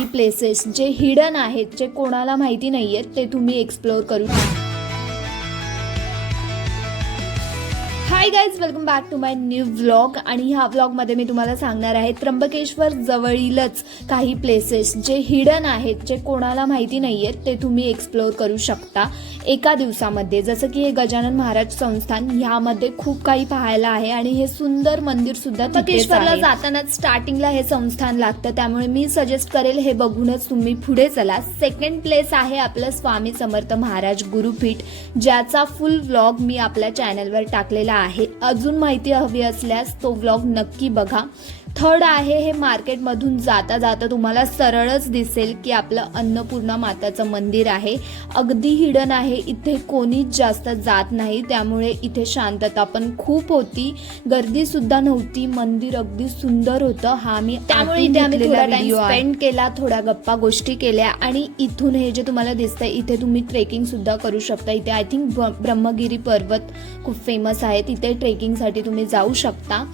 काही प्लेसेस जे हिडन आहेत, जे कोणाला माहिती नाही आहेत, ते तुम्ही एक्सप्लोअर करू शकता. Hi guys, welcome back to my new vlog. आणि ह्या व्लॉगमध्ये मी तुम्हाला सांगणार आहे त्र्यंबकेश्वर जवळीलच काही प्लेसेस जे हिडन आहेत, जे कोणाला माहिती नाही आहेत, ते तुम्ही एक्सप्लोअर करू शकता एका दिवसामध्ये. जसं की हे गजानन महाराज संस्थान, ह्यामध्ये खूप काही पाहायला आहे आणि हे सुंदर मंदिर सुद्धा त्र्यंबकेश्वरला जातानाच स्टार्टिंगला हे संस्थान लागतं, त्यामुळे मी सजेस्ट करेल हे बघूनच तुम्ही पुढे चला. सेकंड प्लेस आहे आपलं स्वामी समर्थ महाराज गुरुपीठ, ज्याचा फुल व्लॉग मी आपल्या चॅनलवर टाकलेला आहे. अजून माहिती हवी असल्यास तो व्लॉग नक्की बघा. थर्ड आहे हे मार्केटमधून जाता जाता तुम्हाला सरळच दिसेल की आपलं अन्नपूर्णा माताचं मंदिर आहे. अगदी हिडन आहे, इथे कोणीच जास्त जात नाही, त्यामुळे इथे शांतता पण खूप होती, गर्दी सुद्धा नव्हती, मंदिर अगदी सुंदर होतं. त्यामुळे इथे आम्ही थोडा टाइम स्पेंड केला, थोड्या गप्पा गोष्टी केल्या आणि इथून हे जे तुम्हाला दिसतंय इथे तुम्ही ट्रेकिंग सुद्धा करू शकता. इथे आय थिंक ब्रह्मगिरी पर्वत खूप फेमस आहे, तिथे ट्रेकिंगसाठी तुम्ही जाऊ शकता.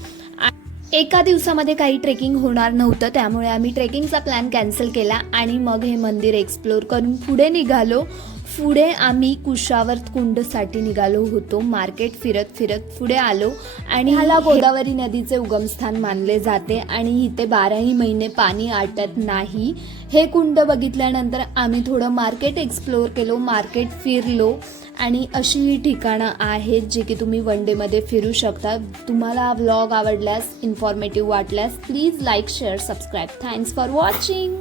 एका दिवसामध्ये काही ट्रेकिंग होणार नव्हतं, त्यामुळे आम्ही ट्रेकिंगचा प्लॅन कॅन्सल केला आणि मग हे मंदिर एक्सप्लोअर करून पुढे निघालो. पुढे आम्ही कुशावर्त कुंडसाठी निघालो होतो. मार्केट फिरत फिरत पुढे आलो आणि ह्याला गोदावरी नदीचे उगमस्थान मानले जाते आणि इथे 12ही महिने पाणी आटत नाही. हे कुंड बघितल्यानंतर आम्ही थोडं मार्केट एक्सप्लोअर केलो, मार्केट फिरलो आणि अशी ही ठिकाणं आहेत जी की तुम्ही वन डेमध्ये फिरू शकता. तुम्हाला हा व्लॉग आवडल्यास, इन्फॉर्मेटिव्ह वाटल्यास please like, share, subscribe. Thanks for watching.